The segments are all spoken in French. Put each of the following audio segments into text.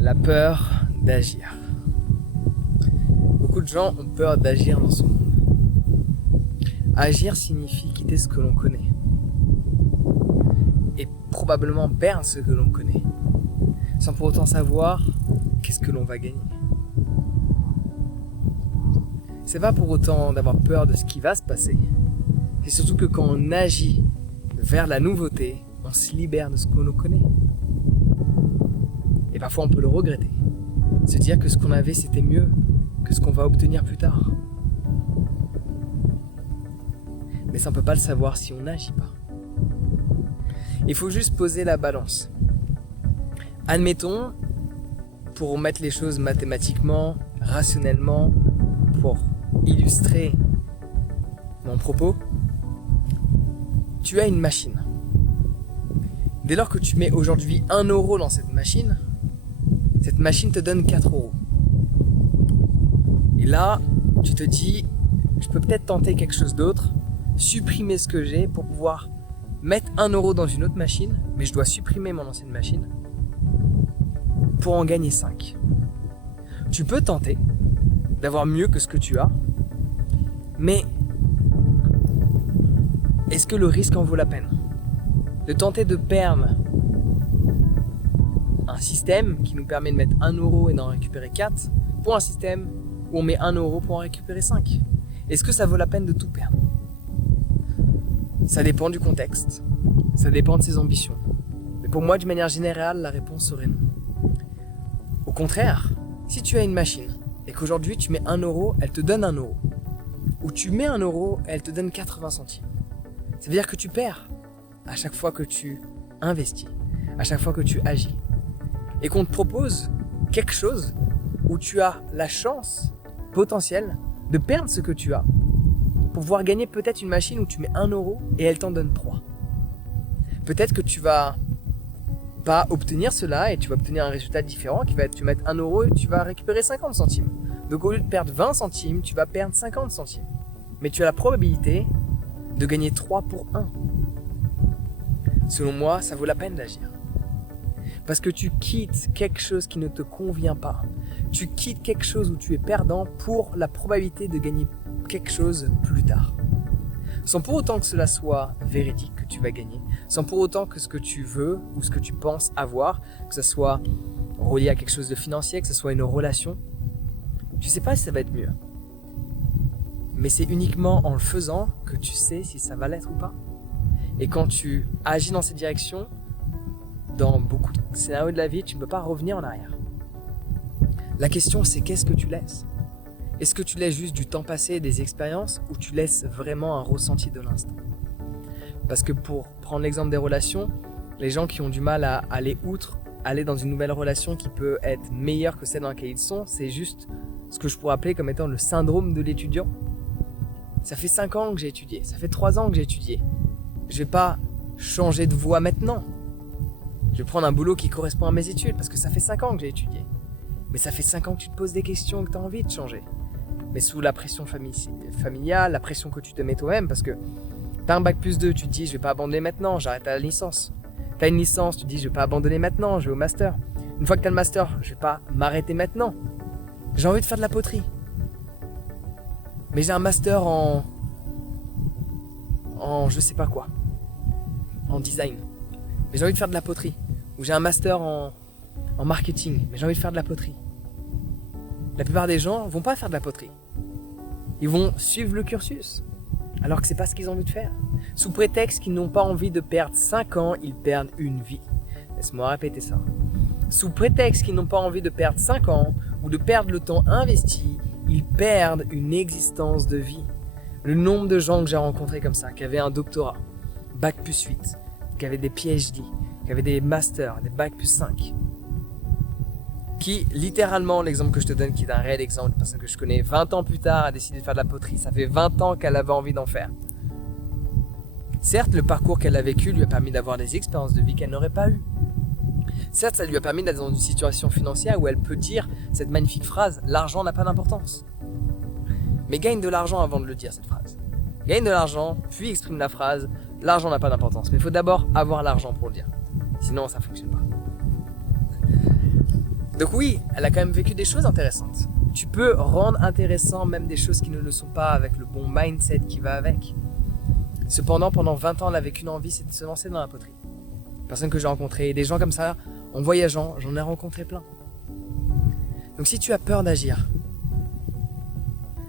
La peur d'agir. Beaucoup de gens ont peur d'agir dans ce monde. Agir signifie quitter ce que l'on connaît. Et probablement perdre ce que l'on connaît. Sans pour autant savoir qu'est-ce que l'on va gagner. C'est pas pour autant d'avoir peur de ce qui va se passer. C'est surtout que quand on agit vers la nouveauté, on se libère de ce que l'on connaît. Et parfois on peut le regretter. Se dire que ce qu'on avait c'était mieux que ce qu'on va obtenir plus tard. Mais ça on peut pas le savoir si on n'agit pas. Il faut juste poser la balance. Admettons, pour mettre les choses mathématiquement, rationnellement, pour illustrer mon propos, tu as une machine. Dès lors que tu mets aujourd'hui 1 euro dans cette machine te donne 4 euros. Et là, tu te dis, je peux peut-être tenter quelque chose d'autre, supprimer ce que j'ai pour pouvoir mettre 1 euro dans une autre machine, mais je dois supprimer mon ancienne machine pour en gagner 5. Tu peux tenter d'avoir mieux que ce que tu as, mais est-ce que le risque en vaut la peine? De tenter de perdre un système qui nous permet de mettre 1 euro et d'en récupérer 4 pour un système où on met 1 euro pour en récupérer 5. Est-ce que ça vaut la peine de tout perdre? Ça dépend du contexte, ça dépend de ses ambitions. Mais pour moi, de manière générale, la réponse serait non. Au contraire, si tu as une machine et qu'aujourd'hui tu mets 1 euro, elle te donne 1 euro. Ou tu mets 1 euro, elle te donne 80 centimes. Ça veut dire que tu perds à chaque fois que tu investis, à chaque fois que tu agis. Et qu'on te propose quelque chose où tu as la chance potentielle de perdre ce que tu as pour pouvoir gagner peut-être une machine où tu mets 1 euro et elle t'en donne 3. Peut-être que tu vas pas obtenir cela et tu vas obtenir un résultat différent qui va être tu mets 1 euro et tu vas récupérer 50 centimes. Donc au lieu de perdre 20 centimes, tu vas perdre 50 centimes. Mais tu as la probabilité de gagner 3 pour 1. Selon moi, ça vaut la peine d'agir. Parce que tu quittes quelque chose qui ne te convient pas. Tu quittes quelque chose où tu es perdant pour la probabilité de gagner quelque chose plus tard. Sans pour autant que cela soit véridique que tu vas gagner. Sans pour autant que ce que tu veux ou ce que tu penses avoir, que ce soit relié à quelque chose de financier, que ce soit une relation, tu sais pas si ça va être mieux. Mais c'est uniquement en le faisant que tu sais si ça va l'être ou pas. Et quand tu agis dans cette direction, dans beaucoup de scénarios de la vie, tu ne peux pas revenir en arrière. La question, c'est qu'est-ce que tu laisses? Est-ce que tu laisses juste du temps passé et des expériences ou tu laisses vraiment un ressenti de l'instant? Parce que pour prendre l'exemple des relations, les gens qui ont du mal à aller outre, aller dans une nouvelle relation qui peut être meilleure que celle dans laquelle ils sont, c'est juste ce que je pourrais appeler comme étant le syndrome de l'étudiant. Ça fait 5 ans que j'ai étudié, ça fait 3 ans que j'ai étudié. Je vais pas changer de voie maintenant. Je vais prendre un boulot qui correspond à mes études parce que ça fait 5 ans que j'ai étudié. Mais ça fait 5 ans que tu te poses des questions et que tu as envie de changer. Mais sous la pression familiale, la pression que tu te mets toi-même parce que tu as un bac+2, tu te dis je vais pas abandonner maintenant, j'arrête à la licence. Tu as une licence, tu te dis je vais pas abandonner maintenant, je vais au master. Une fois que tu as le master, je vais pas m'arrêter maintenant. J'ai envie de faire de la poterie. Mais j'ai un master en je sais pas quoi. En design. Mais j'ai envie de faire de la poterie. Ou j'ai un master en marketing. Mais j'ai envie de faire de la poterie. La plupart des gens vont pas faire de la poterie. Ils vont suivre le cursus. Alors que c'est pas ce qu'ils ont envie de faire. Sous prétexte qu'ils n'ont pas envie de perdre 5 ans, ils perdent une vie. Laisse-moi répéter ça. Sous prétexte qu'ils n'ont pas envie de perdre 5 ans ou de perdre le temps investi, ils perdent une existence de vie. Le nombre de gens que j'ai rencontrés comme ça, qui avaient un doctorat, bac+8, qui avaient des PhD, qui avaient des masters, des bac+5, qui, littéralement, l'exemple que je te donne, qui est un réel exemple, une personne que je connais, 20 ans plus tard, a décidé de faire de la poterie. Ça fait 20 ans qu'elle avait envie d'en faire. Certes, le parcours qu'elle a vécu lui a permis d'avoir des expériences de vie qu'elle n'aurait pas eues. Certes, ça lui a permis d'être dans une situation financière où elle peut dire cette magnifique phrase « L'argent n'a pas d'importance ». Mais gagne de l'argent avant de le dire, cette phrase. Gagne de l'argent, puis exprime la phrase « L'argent n'a pas d'importance ». Mais il faut d'abord avoir l'argent pour le dire. Sinon, ça ne fonctionne pas. Donc oui, elle a quand même vécu des choses intéressantes. Tu peux rendre intéressant même des choses qui ne le sont pas avec le bon mindset qui va avec. Cependant, pendant 20 ans, elle avait qu'une envie, c'est de se lancer dans la poterie. Personnes que j'ai rencontrées, des gens comme ça, en voyageant, j'en ai rencontré plein. Donc si tu as peur d'agir,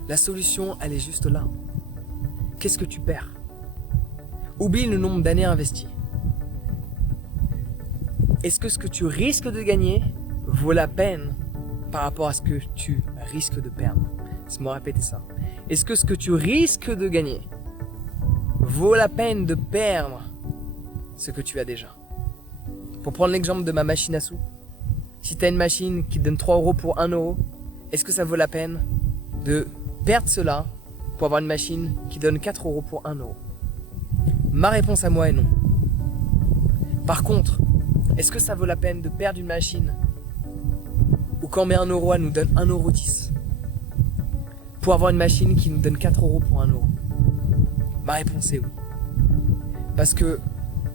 la solution, elle est juste là. Qu'est-ce que tu perds? Oublie le nombre d'années investies. Est-ce que ce que tu risques de gagner vaut la peine par rapport à ce que tu risques de perdre? Laisse-moi répéter ça. Est-ce que ce que tu risques de gagner vaut la peine de perdre ce que tu as déjà? Pour prendre l'exemple de ma machine à sous, si tu as une machine qui te donne 3 euros pour 1 euro, est-ce que ça vaut la peine de perdre cela pour avoir une machine qui donne 4 euros pour 1 euro? Ma réponse à moi est non. Par contre, est-ce que ça vaut la peine de perdre une machine où quand on met 1 euro, elle nous donne 1,10 € pour avoir une machine qui nous donne 4 euros pour 1 euro? Ma réponse est oui. Parce que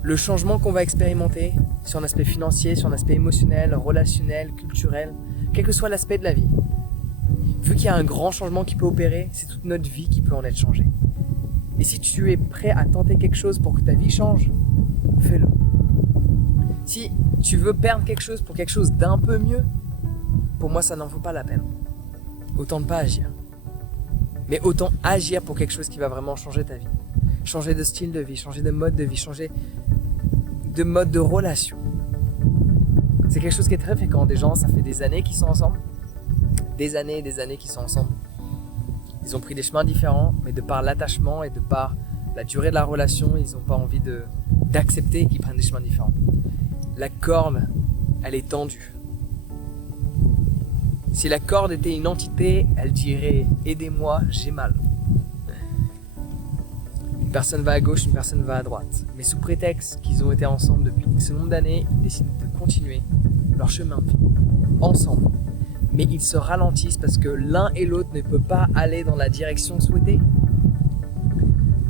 le changement qu'on va expérimenter sur un aspect financier, sur un aspect émotionnel, relationnel, culturel, quel que soit l'aspect de la vie, vu qu'il y a un grand changement qui peut opérer, c'est toute notre vie qui peut en être changée. Et si tu es prêt à tenter quelque chose pour que ta vie change, fais-le. Si tu veux perdre quelque chose pour quelque chose d'un peu mieux, pour moi ça n'en vaut pas la peine. Autant ne pas agir. Mais autant agir pour quelque chose qui va vraiment changer ta vie. Changer de style de vie, changer de mode de vie, changer de mode de relation. C'est quelque chose qui est très fréquent. Des gens, ça fait des années qu'ils sont ensemble. Des années et des années qu'ils sont ensemble. Ils ont pris des chemins différents, mais de par l'attachement et de par la durée de la relation, ils n'ont pas envie d'accepter qu'ils prennent des chemins différents. La corde, elle est tendue. Si la corde était une entité, elle dirait « aidez-moi, j'ai mal ». Une personne va à gauche, une personne va à droite. Mais sous prétexte qu'ils ont été ensemble depuis X nombre d'années, ils décident de continuer leur chemin de vie, ensemble. Mais ils se ralentissent parce que l'un et l'autre ne peuvent pas aller dans la direction souhaitée.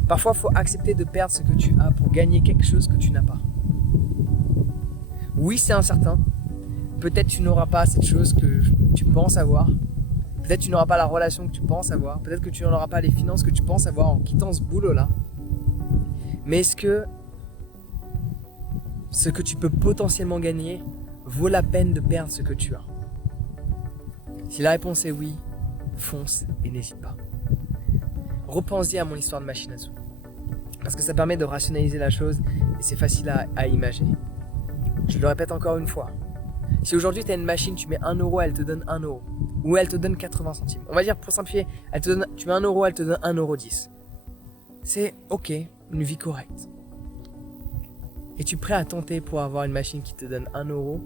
Parfois, il faut accepter de perdre ce que tu as pour gagner quelque chose que tu n'as pas. Oui, c'est incertain. Peut-être tu n'auras pas cette chose que tu penses avoir. Peut-être tu n'auras pas la relation que tu penses avoir. Peut-être que tu n'auras pas les finances que tu penses avoir en quittant ce boulot-là. Mais est-ce que ce que tu peux potentiellement gagner vaut la peine de perdre ce que tu as? Si la réponse est oui, fonce et n'hésite pas. Repense-y à mon histoire de machine à sous. Parce que ça permet de rationaliser la chose et c'est facile à imaginer. Je le répète encore une fois. Si aujourd'hui tu as une machine, tu mets 1 euro, elle te donne 1 euro. Ou elle te donne 80 centimes. On va dire pour simplifier, tu mets 1 euro, elle te donne 1,10 €. C'est ok, une vie correcte. Es-tu prêt à tenter pour avoir une machine qui te donne 1 euro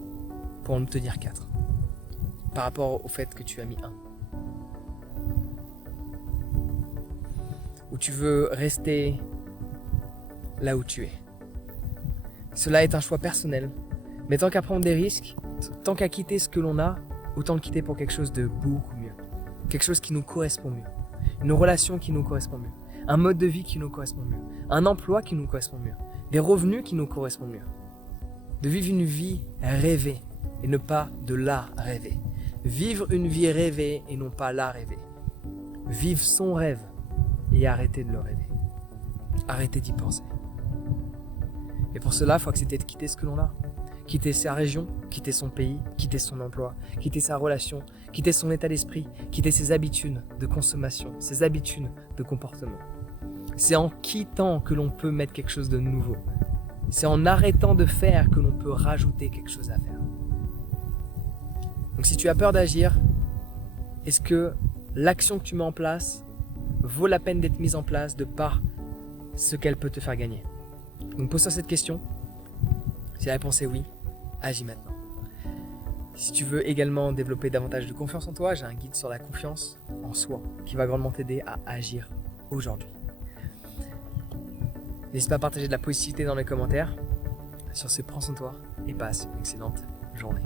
pour en obtenir 4 par rapport au fait que tu as mis 1? Ou tu veux rester là où tu es? Cela est un choix personnel. Mais tant qu'à prendre des risques, tant qu'à quitter ce que l'on a, autant le quitter pour quelque chose de beaucoup mieux. Quelque chose qui nous correspond mieux. Une relation qui nous correspond mieux. Un mode de vie qui nous correspond mieux. Un emploi qui nous correspond mieux. Des revenus qui nous correspondent mieux. De vivre une vie rêvée et ne pas de la rêver. Vivre une vie rêvée et non pas la rêver. Vivre son rêve et arrêter de le rêver. Arrêter d'y penser. Et pour cela, il faut accepter de quitter ce que l'on a. Quitter sa région, quitter son pays, quitter son emploi, quitter sa relation, quitter son état d'esprit, quitter ses habitudes de consommation, ses habitudes de comportement. C'est en quittant que l'on peut mettre quelque chose de nouveau. C'est en arrêtant de faire que l'on peut rajouter quelque chose à faire. Donc si tu as peur d'agir, est-ce que l'action que tu mets en place vaut la peine d'être mise en place de par ce qu'elle peut te faire gagner? Donc pose-toi cette question. Si la réponse est oui, agis maintenant. Si tu veux également développer davantage de confiance en toi, j'ai un guide sur la confiance en soi qui va grandement t'aider à agir aujourd'hui. N'hésite pas à partager de la positivité dans les commentaires. Sur ce, prends soin de toi et passe une excellente journée.